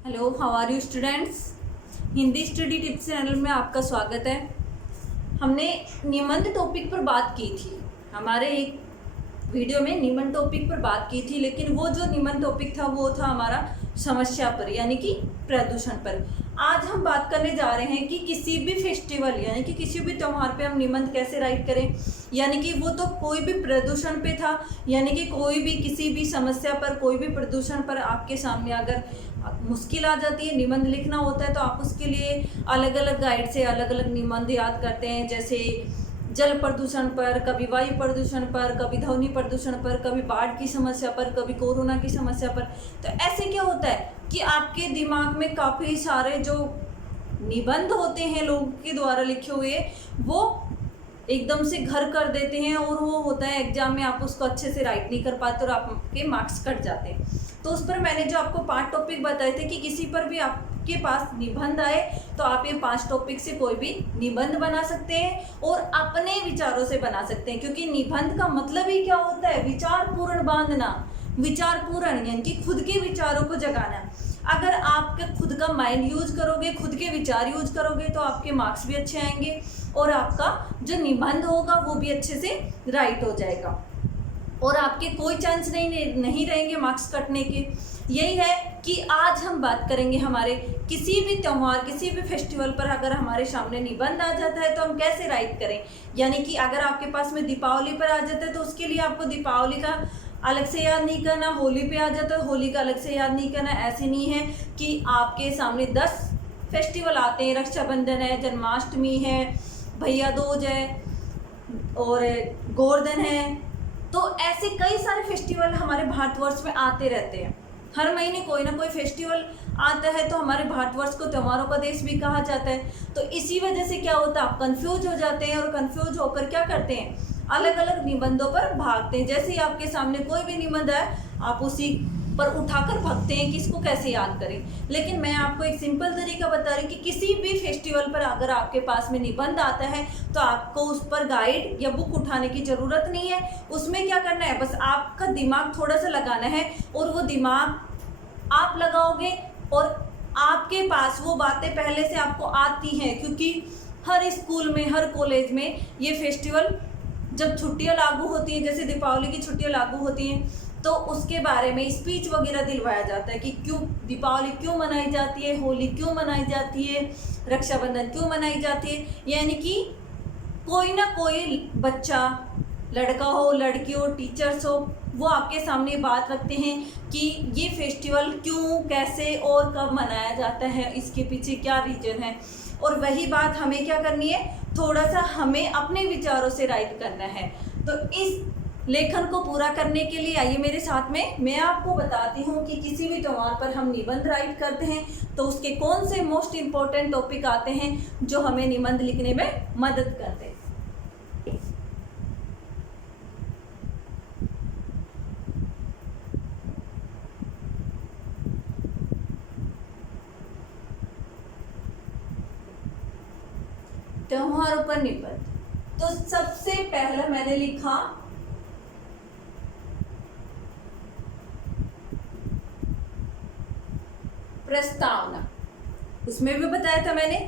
Hello, how are you students. Hindi study tips channel में आपका स्वागत है। हमने निबंध टॉपिक पर बात की थी, हमारे एक वीडियो में निबंध टॉपिक पर बात की थी, लेकिन वो जो निबंध टॉपिक था वो था हमारा समस्या पर यानी कि प्रदूषण पर। आज हम बात करने जा रहे हैं कि किसी भी फेस्टिवल यानी कि किसी भी त्यौहार पे हम निबंध कैसे राइट करें, यानी कि वो तो कोई भी प्रदूषण पे था, यानी कि कोई भी किसी भी समस्या पर, कोई भी प्रदूषण पर आपके सामने अगर मुश्किल आ जाती है, निबंध लिखना होता है, तो आप उसके लिए अलग अलग गाइड से अलग अलग निबंध याद करते हैं। जैसे जल प्रदूषण पर, कभी वायु प्रदूषण पर, कभी ध्वनि प्रदूषण पर, कभी बाढ़ की समस्या पर, कभी कोरोना की समस्या पर। तो ऐसे क्या होता है कि आपके दिमाग में काफ़ी सारे जो निबंध होते हैं लोगों के द्वारा लिखे हुए, वो एकदम से घर कर देते हैं और वो होता है एग्जाम में आप उसको अच्छे से राइट नहीं कर पाते और आपके मार्क्स कट जाते हैं। तो उस पर मैंने जो आपको 5 टॉपिक बताए थे कि किसी पर भी आपके पास निबंध आए तो आप ये 5 टॉपिक से कोई भी निबंध बना सकते हैं और अपने विचारों से बना सकते हैं, क्योंकि निबंध का मतलब ही क्या होता है, विचारपूर्ण बांधना। विचारपूर्ण यानी कि खुद के विचारों को जगाना। अगर आपके खुद का माइंड यूज करोगे, खुद के विचार यूज करोगे, तो आपके मार्क्स भी अच्छे आएंगे और आपका जो निबंध होगा वो भी अच्छे से राइट हो जाएगा और आपके कोई चांस नहीं रहेंगे मार्क्स कटने के। यही है कि आज हम बात करेंगे हमारे किसी भी त्यौहार, किसी भी फेस्टिवल पर अगर हमारे सामने निबंध आ जाता है तो हम कैसे राइट करें। यानी कि अगर आपके पास में दीपावली पर आ जाता है तो उसके लिए आपको दीपावली का अलग से याद नहीं करना, होली पे आ जाता है होली का अलग से याद नहीं करना। ऐसे नहीं है कि आपके सामने 10 फेस्टिवल आते हैं, रक्षाबंधन है, जन्माष्टमी है, भैया दूज है और गोवर्धन है। तो ऐसे कई सारे फेस्टिवल हमारे भारतवर्ष में आते रहते हैं। हर महीने कोई ना कोई फेस्टिवल आता है, तो हमारे भारतवर्ष को त्योहारों का देश भी कहा जाता है। तो इसी वजह से क्या होता है, आप कंफ्यूज हो जाते हैं और कंफ्यूज होकर क्या करते हैं, अलग अलग निबंधों पर भागते हैं। जैसे ही आपके सामने कोई भी निबंध है आप उसी पर उठाकर भागते हैं कि इसको कैसे याद करें। लेकिन मैं आपको एक सिंपल तरीका बता रही कि किसी भी फेस्टिवल पर अगर आपके पास में निबंध आता है तो आपको उस पर गाइड या बुक उठाने की ज़रूरत नहीं है। उसमें क्या करना है, बस आपका दिमाग थोड़ा सा लगाना है और वो दिमाग आप लगाओगे और आपके पास वो बातें पहले से आपको आती हैं, क्योंकि हर स्कूल में, हर कॉलेज में ये फेस्टिवल जब छुट्टियां लागू होती हैं, जैसे दीपावली की छुट्टियां लागू होती हैं, तो उसके बारे में स्पीच वगैरह दिलवाया जाता है कि क्यों दीपावली क्यों मनाई जाती है, होली क्यों मनाई जाती है, रक्षाबंधन क्यों मनाई जाती है। यानी कि कोई ना कोई बच्चा, लड़का हो, लड़की हो, टीचर्स हो, वो आपके सामने बात रखते हैं कि ये फेस्टिवल क्यों, कैसे और कब मनाया जाता है, इसके पीछे क्या रीजन है। और वही बात हमें क्या करनी है, थोड़ा सा हमें अपने विचारों से राइट करना है। तो इस लेखन को पूरा करने के लिए आइए मेरे साथ में, मैं आपको बताती हूँ कि किसी भी त्यौहार पर हम निबंध राइट करते हैं तो उसके कौन से मोस्ट इम्पोर्टेंट टॉपिक आते हैं जो हमें निबंध लिखने में मदद करते हैं। त्योहारों पर निबंध, तो सबसे पहला मैंने लिखा प्रस्तावना। उसमें भी बताया था मैंने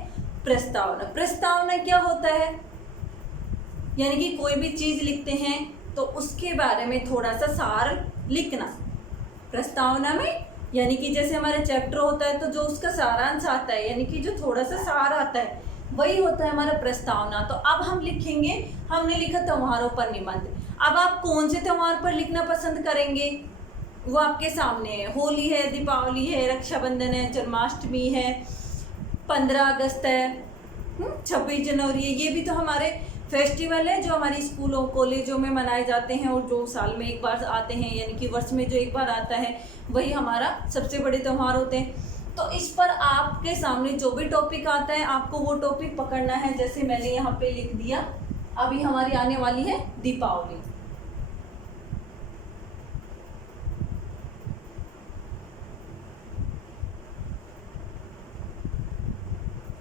प्रस्तावना। प्रस्तावना क्या होता है, यानी कि कोई भी चीज लिखते हैं तो उसके बारे में थोड़ा सा सार लिखना प्रस्तावना में। यानी कि जैसे हमारा चैप्टर होता है तो जो उसका सारांश आता है, यानी कि जो थोड़ा सा सार आता है, वही होता है हमारा प्रस्तावना। तो अब हम लिखेंगे, हमने लिखा त्योहारों पर निबंध। अब आप कौन से त्योहार पर लिखना पसंद करेंगे, वो आपके सामने है। होली है, दीपावली है, रक्षाबंधन है, जन्माष्टमी है, 15 अगस्त है, 26 जनवरी है। ये भी तो हमारे फेस्टिवल है जो हमारी स्कूलों कॉलेजों में मनाए जाते हैं और जो साल में एक बार आते हैं, यानी कि वर्ष में जो एक बार आता है वही हमारा सबसे बड़े त्यौहार होते हैं। तो इस पर आपके सामने जो भी टॉपिक आता है आपको वो टॉपिक पकड़ना है। जैसे मैंने यहाँ पे लिख दिया, अभी हमारी आने वाली है दीपावली।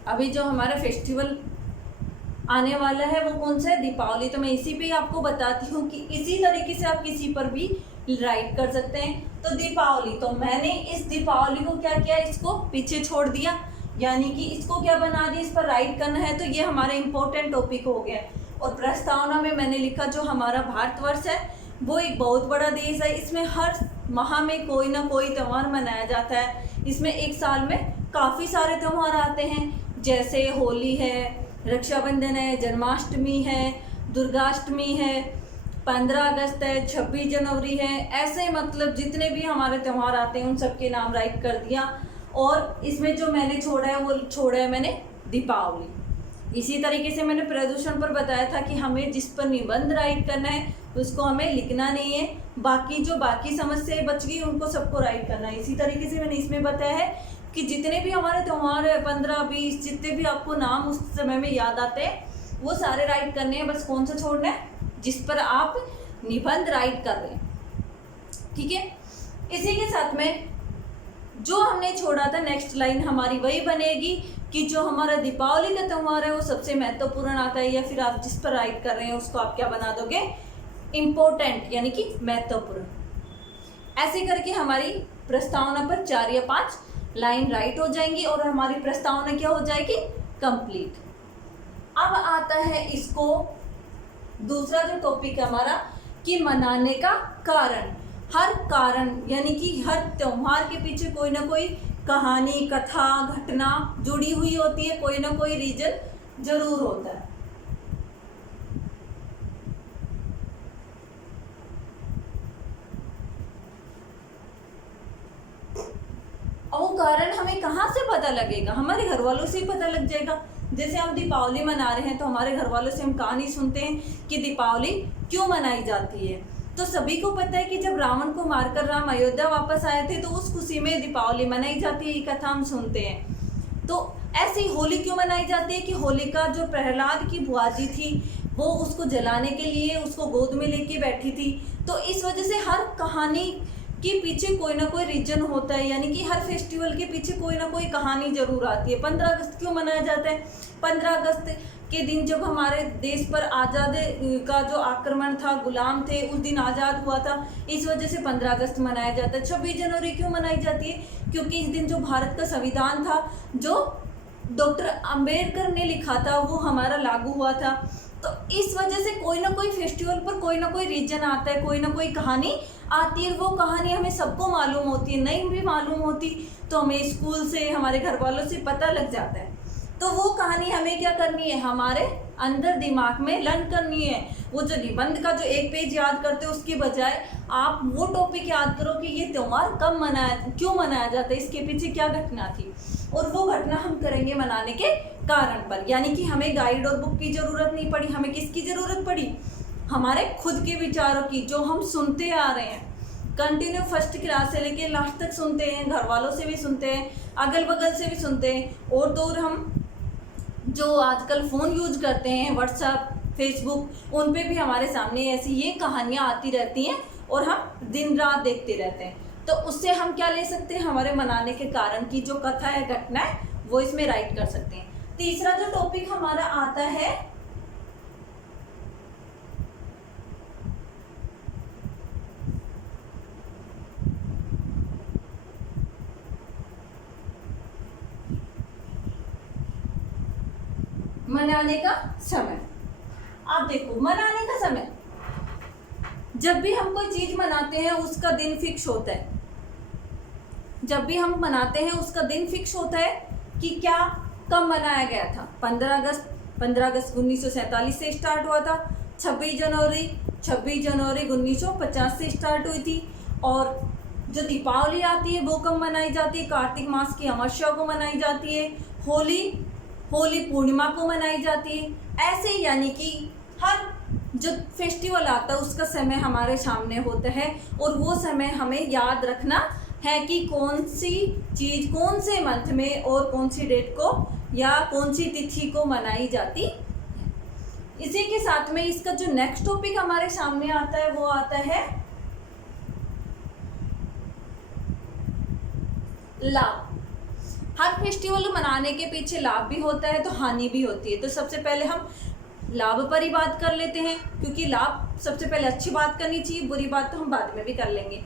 अभी जो हमारा फेस्टिवल आने वाला है वो कौन सा है, दीपावली। तो मैं इसी पे आपको बताती हूँ कि इसी तरीके से आप किसी पर भी राइट कर सकते हैं। तो दीपावली, तो मैंने इस दीपावली को क्या किया, इसको पीछे छोड़ दिया, यानी कि इसको क्या बना दिया, इस पर राइट करना है। तो ये हमारा इंपॉर्टेंट टॉपिक हो गया। और प्रस्तावना में मैंने लिखा जो हमारा भारतवर्ष है वो एक बहुत बड़ा देश है, इसमें हर माह में कोई ना कोई त्यौहार मनाया जाता है। इसमें एक साल में काफ़ी सारे त्यौहार आते हैं, जैसे होली है, रक्षाबंधन है, जन्माष्टमी है, दुर्गाष्टमी है, 15 अगस्त है, 26 जनवरी है, ऐसे मतलब जितने भी हमारे त्यौहार आते हैं उन सब के नाम राइट कर दिया। और इसमें जो मैंने छोड़ा है वो छोड़ा है मैंने दीपावली। इसी तरीके से मैंने प्रदूषण पर बताया था कि हमें जिस पर निबंध राइट करना है उसको हमें लिखना नहीं है, बाकी जो बाकी समस्याएं बच गई उनको सबको राइट करना है। इसी तरीके से मैंने इसमें बताया है कि जितने भी हमारे त्यौहार है 15-20 जितने भी आपको नाम उस समय में याद आते हैं वो सारे राइट करने हैं, बस कौन सा छोड़ना है जिस पर आप निबंध राइट कर रहे हैं, ठीक है। इसी के साथ में जो हमने छोड़ा था नेक्स्ट लाइन हमारी वही बनेगी कि जो हमारा दीपावली का त्यौहार है वो सबसे महत्वपूर्ण आता है, या फिर आप जिस पर राइट कर रहे हैं उसको आप क्या बना दोगे, इम्पोर्टेंट, यानी कि महत्वपूर्ण। ऐसे करके हमारी प्रस्तावना पर 4 या 5 लाइन राइट हो जाएंगी और हमारी प्रस्तावना क्या हो जाएगी, कंप्लीट। अब आता है इसको दूसरा जो टॉपिक है हमारा कि मनाने का कारण। हर कारण यानी कि हर त्यौहार के पीछे कोई ना कोई कहानी, कथा, घटना जुड़ी हुई होती है, कोई ना कोई रीजन जरूर होता है। और वो कारण हमें कहाँ से पता लगेगा, हमारे घर वालों से ही पता लग जाएगा। जैसे हम दीपावली मना रहे हैं तो हमारे घर वालों से हम कहानी सुनते हैं कि दीपावली क्यों मनाई जाती है। तो सभी को पता है कि जब रावण को मारकर राम अयोध्या वापस आए थे तो उस खुशी में दीपावली मनाई जाती है, ये कथा हम सुनते हैं। तो ऐसी होली क्यों मनाई जाती है कि होलिका जो प्रहलाद की बुआ जी थी वो उसको जलाने के लिए उसको गोद में लेके बैठी थी। तो इस वजह से हर कहानी के पीछे कोई ना कोई रीजन होता है, यानी कि हर फेस्टिवल के पीछे कोई ना कोई कहानी जरूर आती है। 15 अगस्त क्यों मनाया जाता है, 15 अगस्त के दिन जब हमारे देश पर आज़ादी का जो आक्रमण था, गुलाम थे, उस दिन आज़ाद हुआ था, इस वजह से 15 अगस्त मनाया जाता है। 26 जनवरी क्यों मनाई जाती है, क्योंकि इस दिन जो भारत का संविधान था जो डॉक्टर अंबेडकर ने लिखा था वो हमारा लागू हुआ था। तो इस वजह से कोई ना कोई फेस्टिवल पर कोई ना कोई रीजन आता है, कोई ना कोई कहानी आती है। वो कहानी हमें सबको मालूम होती है, नहीं भी मालूम होती तो हमें स्कूल से, हमारे घर वालों से पता लग जाता है। तो वो कहानी हमें क्या करनी है, हमारे अंदर दिमाग में लर्न करनी है। वो जो निबंध का जो एक पेज याद करते हो उसके बजाय आप वो टॉपिक याद करो कि ये त्यौहार कब मनाया, क्यों मनाया जाता है, इसके पीछे क्या घटना थी, और वो घटना हम करेंगे मनाने के कारण पर। यानी कि हमें गाइड और बुक की ज़रूरत नहीं पड़ी, हमें किसकी ज़रूरत पड़ी, हमारे खुद के विचारों की, जो हम सुनते आ रहे हैं कंटिन्यू फर्स्ट क्लास से लेके लास्ट तक सुनते हैं, घर वालों से भी सुनते हैं, अगल बगल से भी सुनते हैं, और दूर हम जो आजकल फ़ोन यूज करते हैं व्हाट्सएप, फेसबुक, उन पे भी हमारे सामने ऐसी ये कहानियाँ आती रहती हैं और हम दिन रात देखते रहते हैं। तो उससे हम क्या ले सकते हैं, हमारे मनाने के कारण की जो कथा है, घटना है, वो इसमें राइट कर सकते हैं। तीसरा जो टॉपिक हमारा आता है मनाने का समय। आप देखो मनाने का समय, जब भी हम कोई चीज मनाते हैं उसका दिन फिक्स होता है। जब भी हम मनाते हैं उसका दिन फिक्स होता है कि क्या कब मनाया गया था। 15 अगस्त 1947 से स्टार्ट हुआ था। 26 जनवरी 1950 से स्टार्ट हुई थी। और जो दीपावली आती है वो कब मनाई जाती है, कार्तिक मास की अमावस्या को मनाई जाती है। होली पूर्णिमा को मनाई जाती है। ऐसे यानी कि हर जो फेस्टिवल आता है उसका समय हमारे सामने होता है, और वो समय हमें याद रखना है कि कौन सी चीज़ कौन से मंथ में और कौन सी डेट को या कौन सी तिथि को मनाई जाती है। इसी के साथ में इसका जो नेक्स्ट टॉपिक हमारे सामने आता है वो आता है लाभ। हर फेस्टिवल मनाने के पीछे लाभ भी होता है तो हानि भी होती है। तो सबसे पहले हम लाभ पर ही बात कर लेते हैं, क्योंकि लाभ सबसे पहले अच्छी बात करनी चाहिए, बुरी बात तो हम बाद में भी कर लेंगे।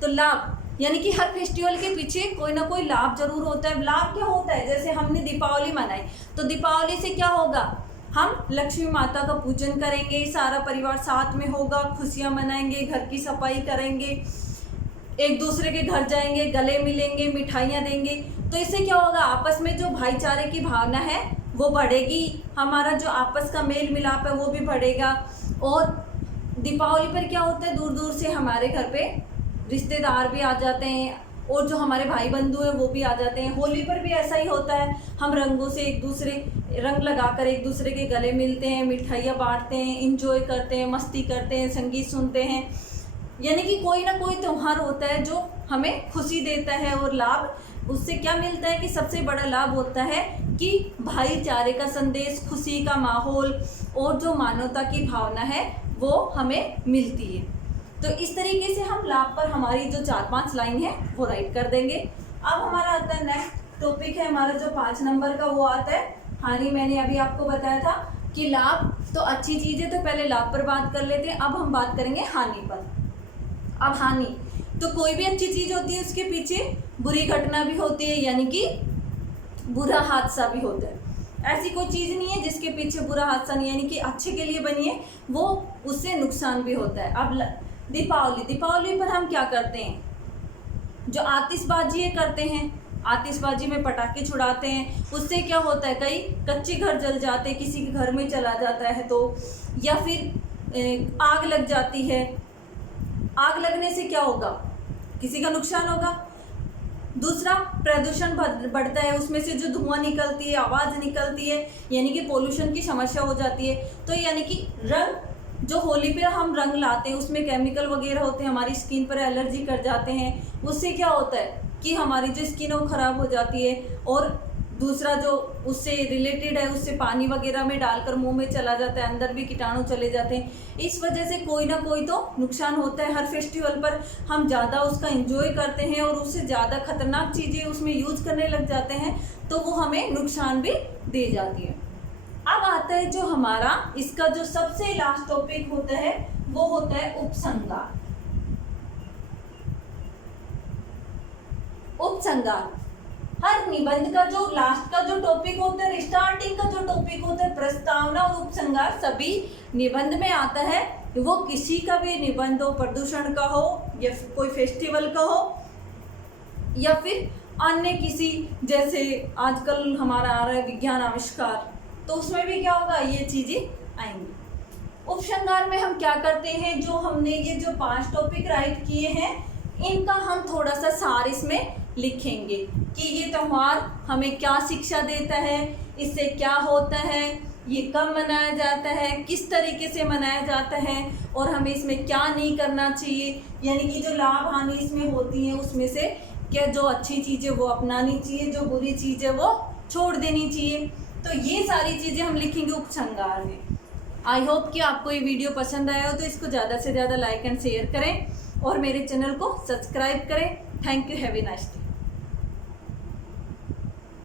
तो लाभ, यानी कि हर फेस्टिवल के पीछे कोई ना कोई लाभ जरूर होता है। लाभ क्या होता है, जैसे हमने दीपावली मनाई तो दीपावली से क्या होगा, हम लक्ष्मी माता का पूजन करेंगे, सारा परिवार साथ में होगा, खुशियां मनाएंगे, घर की सफाई करेंगे, एक दूसरे के घर जाएंगे, गले मिलेंगे, मिठाइयाँ देंगे। तो इससे क्या होगा, आपस में जो भाईचारे की भावना है वो बढ़ेगी, हमारा जो आपस का मेल मिलाप है वो भी बढ़ेगा। और दीपावली पर क्या होता है, दूर दूर से हमारे घर पे रिश्तेदार भी आ जाते हैं और जो हमारे भाई बंधु हैं वो भी आ जाते हैं। होली पर भी ऐसा ही होता है, हम रंगों से एक दूसरे रंग लगाकर एक दूसरे के गले मिलते हैं, मिठाइयाँ बांटते हैं, इंजॉय करते हैं, मस्ती करते हैं, संगीत सुनते हैं। यानी कि कोई ना कोई त्यौहार होता है जो हमें खुशी देता है। और लाभ उससे क्या मिलता है कि सबसे बड़ा लाभ होता है कि भाईचारे का संदेश, खुशी का माहौल और जो मानवता की भावना है वो हमें मिलती है। तो इस तरीके से हम लाभ पर हमारी जो 4-5 लाइन है वो राइट कर देंगे। अब हमारा आता है नेक्स्ट टॉपिक है हमारा जो 5 नंबर का, वो आता है हानि। मैंने अभी आपको बताया था कि लाभ तो अच्छी चीज़ है, तो पहले लाभ पर बात कर लेते हैं। अब हम बात करेंगे हानि पर। अब हानि तो कोई भी अच्छी चीज़ होती है उसके पीछे बुरी घटना भी होती है, यानी कि बुरा हादसा भी होता है। ऐसी कोई चीज़ नहीं है जिसके पीछे बुरा हादसा नहीं, यानी कि अच्छे के लिए बनी है वो, उससे नुकसान भी होता है। अब दीपावली पर हम क्या करते हैं, जो आतिशबाजी करते हैं, आतिशबाजी में पटाखे छुड़ाते हैं, उससे क्या होता है, कई कच्चे घर जल जाते हैं, किसी के घर में चला जाता है तो, या फिर आग लग जाती है। आग लगने से क्या होगा, किसी का नुकसान होगा। दूसरा, प्रदूषण बढ़ता है, उसमें से जो धुआं निकलती है, आवाज़ निकलती है, यानी कि पोल्यूशन की समस्या हो जाती है। तो यानी कि रंग, जो होली पे हम रंग लाते हैं उसमें केमिकल वगैरह होते हैं, हमारी स्किन पर एलर्जी कर जाते हैं, उससे क्या होता है कि हमारी जो स्किन है वो ख़राब हो जाती है। और दूसरा जो उससे रिलेटेड है, उससे पानी वगैरह में डालकर मुंह में चला जाता है, अंदर भी कीटाणु चले जाते हैं। इस वजह से कोई ना कोई तो नुकसान होता है। हर फेस्टिवल पर हम ज़्यादा उसका एंजॉय करते हैं और उससे ज़्यादा खतरनाक चीज़ें उसमें यूज करने लग जाते हैं, तो वो हमें नुकसान भी दे जाती है। अब आता है जो हमारा इसका जो सबसे लास्ट टॉपिक होता है वो होता है उपसंहार। उपसंहार हर निबंध का जो लास्ट का जो टॉपिक होता है, स्टार्टिंग का जो टॉपिक होता है, प्रस्तावना और उपसंहार सभी निबंध में आता है। वो किसी का भी निबंध हो, प्रदूषण का हो या कोई फेस्टिवल का हो या फिर अन्य किसी, जैसे आजकल हमारा आ रहा है विज्ञान आविष्कार, तो उसमें भी क्या होगा, ये चीजें आएंगी। उपसंहार में हम क्या करते हैं, जो हमने ये जो 5 टॉपिक राइट किए हैं इनका हम थोड़ा सा सार इसमें लिखेंगे कि ये त्यौहार हमें क्या शिक्षा देता है, इससे क्या होता है, ये कब मनाया जाता है, किस तरीके से मनाया जाता है और हमें इसमें क्या नहीं करना चाहिए। यानी कि जो लाभ हानि इसमें होती है उसमें से क्या जो अच्छी चीज़ें वो अपनानी चाहिए, जो बुरी चीज़ें वो छोड़ देनी चाहिए। तो ये सारी चीज़ें हम लिखेंगे उपसंहार में। आई होप कि आपको ये वीडियो पसंद आया हो, तो इसको ज़्यादा से ज़्यादा लाइक एंड शेयर करें और मेरे चैनल को सब्सक्राइब करें। Thank you, have a nice day.